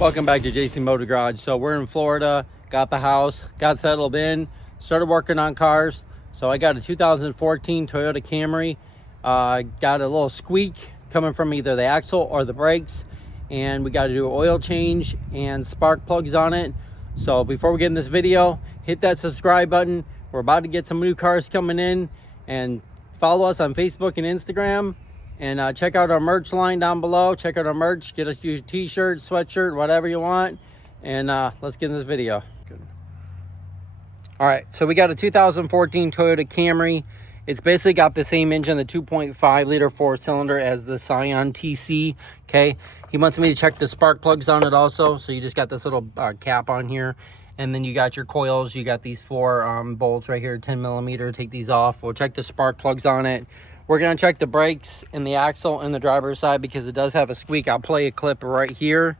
Welcome back to JCMOBILEGARAGE. So we're in Florida, got the house, got settled in, started working on cars. So I got a 2014 Toyota Camry. Got a little squeak coming from either the axle or the brakes, and we got to do an oil change and spark plugs on it. So before we get in this video, hit that subscribe button. We're about to get some new cars coming in, and follow us on Facebook and Instagram. And check out our merch line down below. Check out our merch. Get us your t-shirt, sweatshirt, whatever you want. And let's get in this video. Good. All right, so we got a 2014 Toyota Camry. It's basically got the same engine, the 2.5 liter 4-cylinder as the Scion TC. Okay, he wants me to check the spark plugs on it also. So you just got this little cap on here. And then you got your coils. You got these 4 bolts right here, 10 millimeter. Take these off. We'll check the spark plugs on it. We're going to check the brakes and the axle and the driver's side because it does have a squeak. I'll play a clip right here.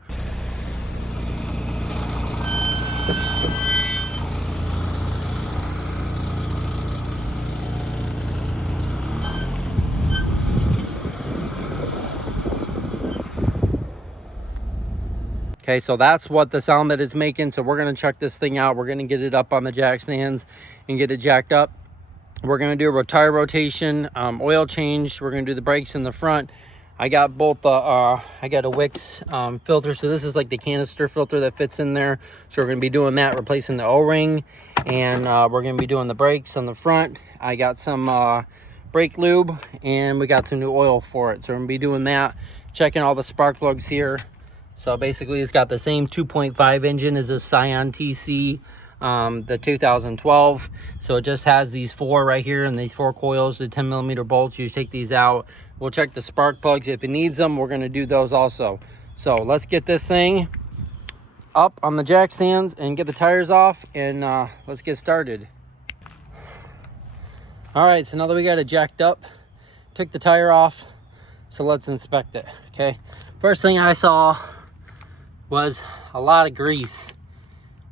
Okay, so that's what the sound that it's making. So we're going to check this thing out. We're going to get it up on the jack stands and get it jacked up. We're going to do a tire rotation, oil change. We're going to do the brakes in the front. I got both I got a Wix filter. So this is like the canister filter that fits in there. So we're going to be doing that, replacing the O-ring. And we're going to be doing the brakes on the front. I got some brake lube, and we got some new oil for it. So we're going to be doing that, checking all the spark plugs here. So basically it's got the same 2.5 engine as the Scion TC. The 2012. So it just has these 4 right here and these 4 coils, the 10 millimeter bolts. You take these out. We'll check the spark plugs. If it needs them, we're going to do those also. So let's get this thing up on the jack stands and get the tires off, and let's get started. All right, so now that we got it jacked up, took the tire off, so let's inspect it. Okay, first thing I saw was a lot of grease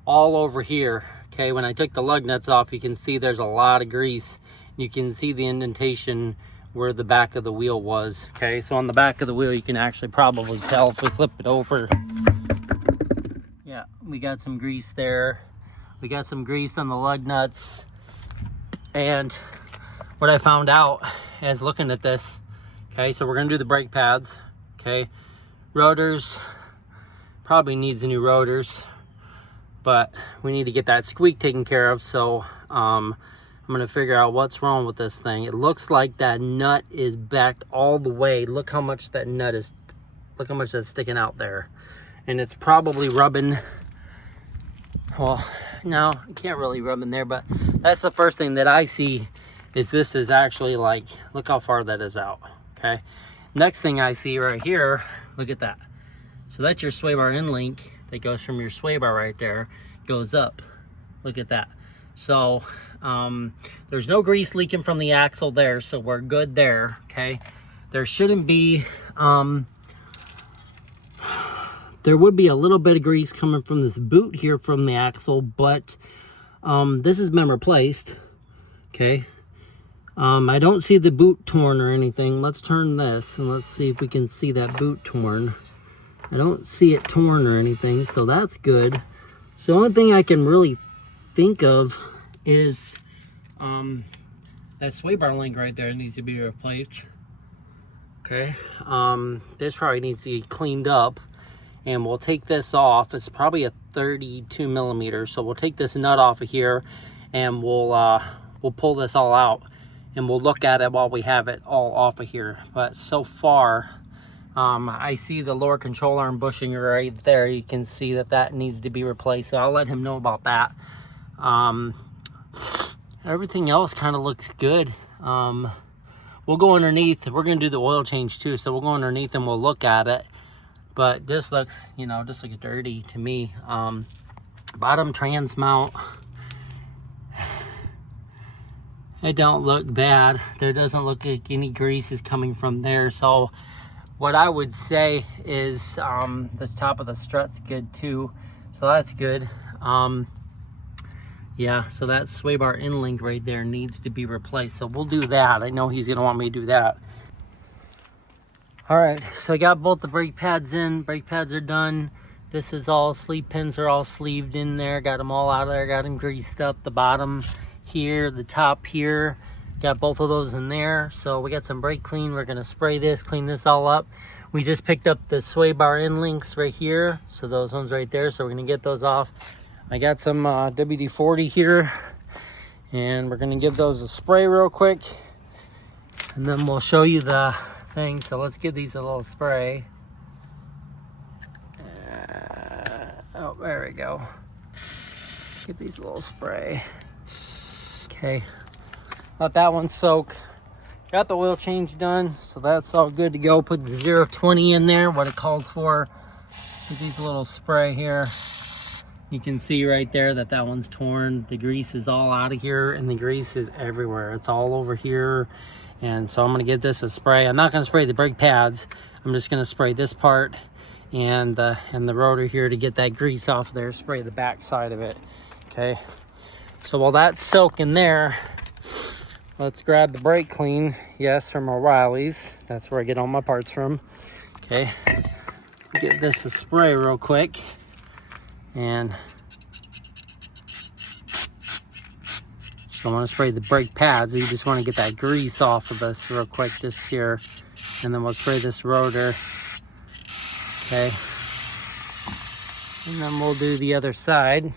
all over here. Okay, when I took the lug nuts off, you can see there's a lot of grease. You can see the indentation where the back of the wheel was. Okay, so on the back of the wheel, you can actually probably tell if we flip it over. Yeah, we got some grease there. We got some grease on the lug nuts. And what I found out as looking at this, okay, so we're gonna do the brake pads. Okay, rotors, probably needs new rotors, but we need to get that squeak taken care of. So I'm going to figure out what's wrong with this thing. It looks like that nut is backed all the way. Look how much that nut is, look how much that's sticking out there. And it's probably rubbing, well, no, it can't really rub in there, but that's the first thing that I see is this is actually like, look how far that is out. Okay, next thing I see right here, look at that. So that's your sway bar end link that goes from your sway bar right there, goes up. Look at that. So there's no grease leaking from the axle there, so we're good there. Okay, there shouldn't be there would be a little bit of grease coming from this boot here from the axle, but this has been replaced. Okay, I don't see the boot torn or anything. Let's turn this and let's see if we can see that boot torn. I don't see it torn or anything, so that's good. So the only thing I can really think of is that sway bar link right there needs to be replaced. Okay, this probably needs to be cleaned up, and we'll take this off. It's probably a 32 millimeter, so we'll take this nut off of here, and we'll pull this all out, and we'll look at it while we have it all off of here. But so far, I see the lower control arm bushing right there. You can see that that needs to be replaced, so I'll let him know about that. Everything else kind of looks good. We'll go underneath. We're going to do the oil change too, so we'll go underneath and we'll look at it. But this looks, you know, this looks dirty to me. Bottom trans mount, it don't look bad. There doesn't look like any grease is coming from there, so what I would say is the top of the strut's good too, so that's good. Yeah, so that sway bar end link right there needs to be replaced, so we'll do that. I know he's gonna want me to do that. All right, so I got both the brake pads in. Brake pads are done. This is all, sleeve pins are all sleeved in there. Got them all out of there, got them greased up. The bottom here, the top here, got both of those in there. So we got some brake clean. We're gonna spray this, clean this all up. We just picked up the sway bar end links right here. So those ones right there, so we're gonna get those off. I got some WD-40 here, and we're gonna give those a spray real quick, and then we'll show you the thing. So let's give these a little spray. Oh, there we go. Get these a little spray. Okay, let that one soak. Got the oil change done, so that's all good to go. Put the 020 in there, what it calls for. Get these little spray here. You can see right there that that one's torn. The grease is all out of here, and the grease is everywhere. It's all over here. And so I'm gonna give this a spray. I'm not gonna spray the brake pads. I'm just gonna spray this part and the rotor here to get that grease off there. Spray the back side of it. Okay. So while that's soaking there, let's grab the brake clean. Yes, from O'Reilly's. That's where I get all my parts from. Okay. Give this a spray real quick. And so I want to spray the brake pads. You just want to get that grease off of this real quick just here. And then we'll spray this rotor. Okay. And then we'll do the other side.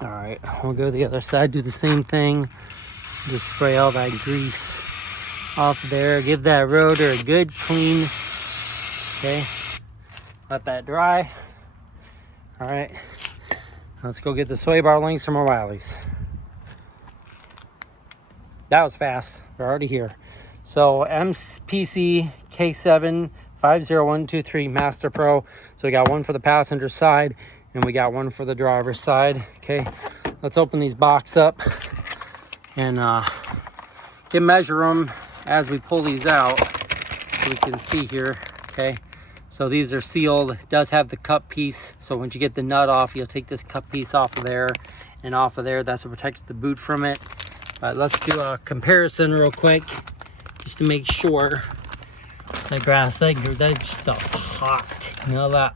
All right, we'll go to the other side, do the same thing. Just spray all that grease off there. Give that rotor a good clean. Okay. Let that dry. All right. Let's go get the sway bar links from O'Reilly's. That was fast. They're already here. So MPC K7 50123 Master Pro. So we got one for the passenger side, and we got one for the driver's side. Okay, let's open these box up and can measure them as we pull these out so we can see here. Okay, so these are sealed. It does have the cup piece, so once you get the nut off, you'll take this cup piece off of there and off of there. That's what protects the boot from it. But let's do a comparison real quick just to make sure. That grass, that stuff's hot. You know that?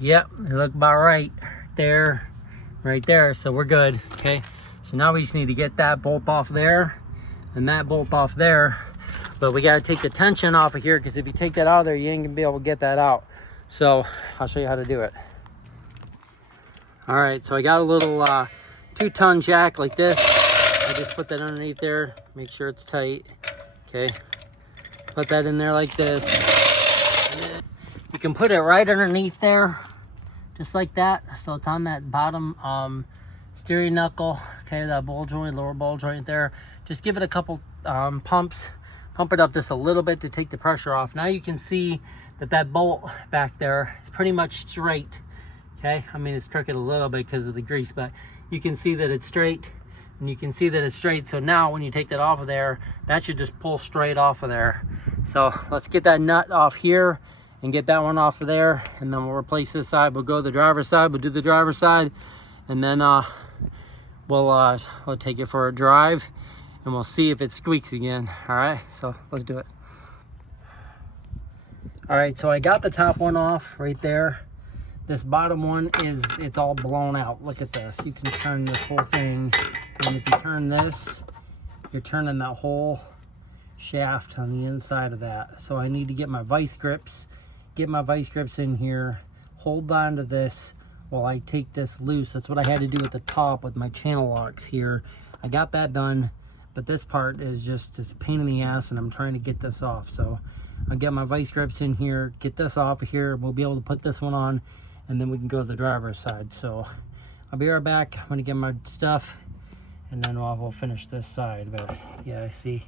Yep, they look about right there, right there. So we're good. Okay, so now we just need to get that bolt off there and that bolt off there. But we got to take the tension off of here, because if you take that out of there, you ain't gonna be able to get that out. So I'll show you how to do it. All right, so I got a little 2-ton jack like this. I just put that underneath there. Make sure it's tight. Okay. Put that in there like this. And then you can put it right underneath there, just like that. So it's on that bottom steering knuckle. Okay, that ball joint, lower ball joint there. Just give it a couple pumps. Pump it up just a little bit to take the pressure off. Now you can see that that bolt back there is pretty much straight. Okay, I mean, it's crooked a little bit because of the grease, but you can see that it's straight. And you can see that it's straight. So now when you take that off of there, that should just pull straight off of there. So let's get that nut off here and get that one off of there. And then we'll replace this side. We'll go the driver's side. We'll do the driver's side. And then we'll take it for a drive. And we'll see if it squeaks again. All right, so let's do it. All right, so I got the top one off right there. This bottom one it's all blown out. Look at this. You can turn this whole thing. And if you turn this, you're turning that whole shaft on the inside of that. So I need to get my vice grips. Get my vice grips in here. Hold on to this while I take this loose. That's what I had to do at the top with my channel locks here. I got that done. But this part is just a pain in the ass, and I'm trying to get this off. So I'll get my vice grips in here, get this off of here. We'll be able to put this one on, and then we can go to the driver's side. So I'll be right back. I'm gonna get my stuff, and then we'll finish this side. But yeah, I see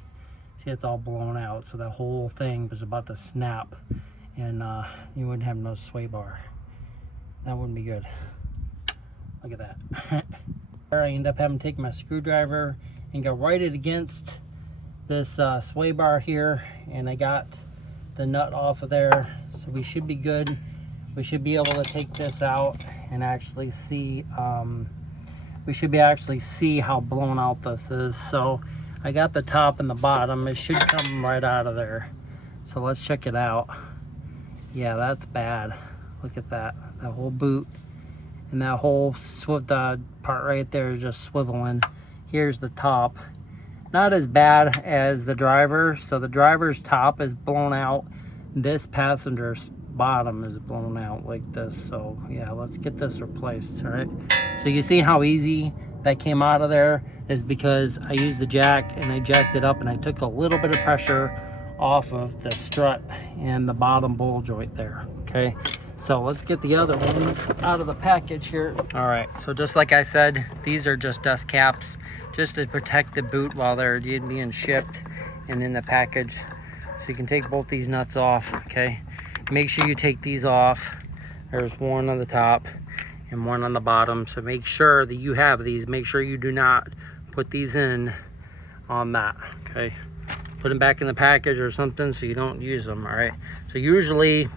it's all blown out. So that whole thing was about to snap, and you wouldn't have no sway bar. That wouldn't be good. Look at that. I end up having to take my screwdriver and go right it against this sway bar here, and I got the nut off of there, so we should be good. We should be able to take this out and actually see we should be actually see how blown out this is. So I got the top and the bottom. It should come right out of there, so let's check it out. Yeah, that's bad. Look at that. That whole boot and that whole part right there is just swiveling. Here's the top. Not as bad as the driver. So the driver's top is blown out. This passenger's bottom is blown out like this. So yeah, let's get this replaced. All right. So you see how easy that came out of there is because I used the jack and I jacked it up and I took a little bit of pressure off of the strut and the bottom bowl joint there. Okay. So let's get the other one out of the package here. All right, so just like I said, these are just dust caps just to protect the boot while they're being shipped and in the package. So you can take both these nuts off, okay? Make sure you take these off. There's one on the top and one on the bottom. So make sure that you have these. Make sure you do not put these in on that, okay? Put them back in the package or something so you don't use them, all right? So usually,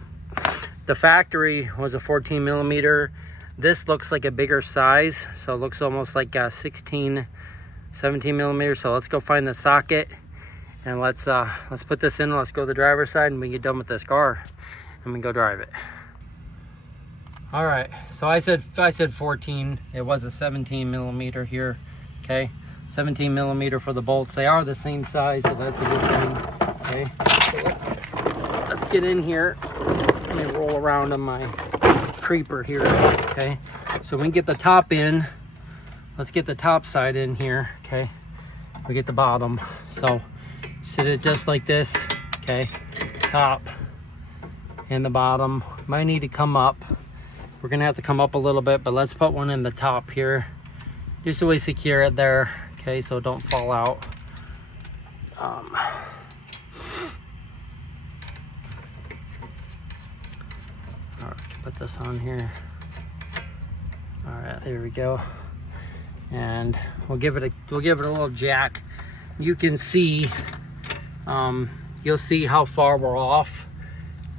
the factory was a 14 millimeter. This looks like a bigger size, so it looks almost like a 17 millimeter. So let's go find the socket and let's put this in. Let's go to the driver's side and we get done with this car and we go drive it. All right, so I said 14. It was a 17 millimeter here. Okay, 17 millimeter for the bolts. They are the same size, so that's a good thing. Okay, so let's get in here. Let me roll around on my creeper here. Okay, so we can get the top in. Let's get the top side in here. Okay, we get the bottom. So sit it just like this. Okay, top and the bottom. Might need to come up. We're gonna have to come up a little bit, but let's put one in the top here just so we secure it there. Okay, so don't fall out. Put this on here. All right, there we go. And we'll give it a little jack. You can see, you'll see how far we're off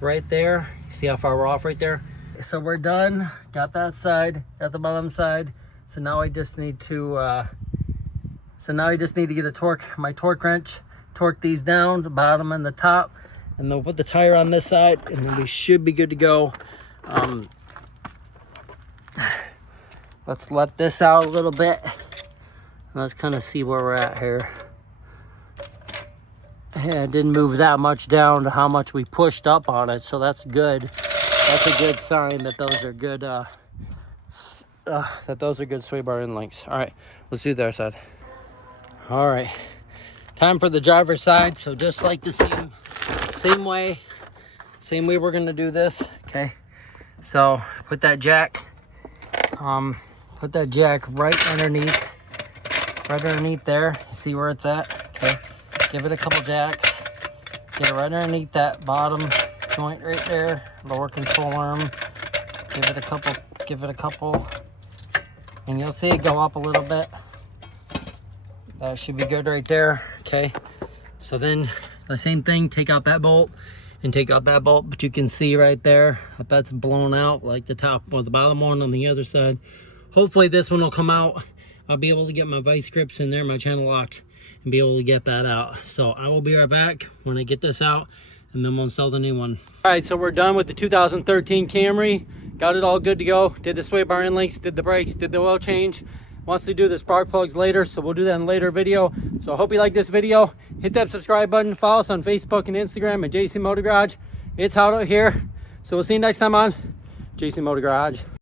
right there. See how far we're off right there? So we're done. Got that side, got the bottom side. So now I just need to get my torque wrench, torque these down, the bottom and the top, and then we'll put the tire on this side, and then we should be good to go. Let's let this out a little bit. Let's kind of see where we're at here. Yeah, it didn't move that much down to how much we pushed up on it, so that's good. That's a good sign that those are good. That those are good sway bar end links. All right, let's do the other side. All right, time for the driver's side. So just like the same way we're gonna do this. Okay. So put that jack right underneath there. You see where it's at? Okay. Give it a couple jacks. Get it right underneath that bottom joint right there. Lower control arm. Give it a couple. And you'll see it go up a little bit. That should be good right there. Okay. So then the same thing, take out that bolt. And take out that bolt, but you can see right there that that's blown out like the top or the bottom one on the other side. Hopefully this one will come out. I'll be able to get my vice grips in there, my channel locks, and be able to get that out. So I will be right back when I get this out, and then we'll install the new one. All right, so we're done with the 2013 Camry. Got it all good to go. Did the sway bar end links, did the brakes, did the oil change. Wants to do the spark plugs later, so we'll do that in a later video. So I hope you like this video. Hit that subscribe button. Follow us on Facebook and Instagram at JCMOBILEGARAGE. It's hot out here. So we'll see you next time on JCMOBILEGARAGE.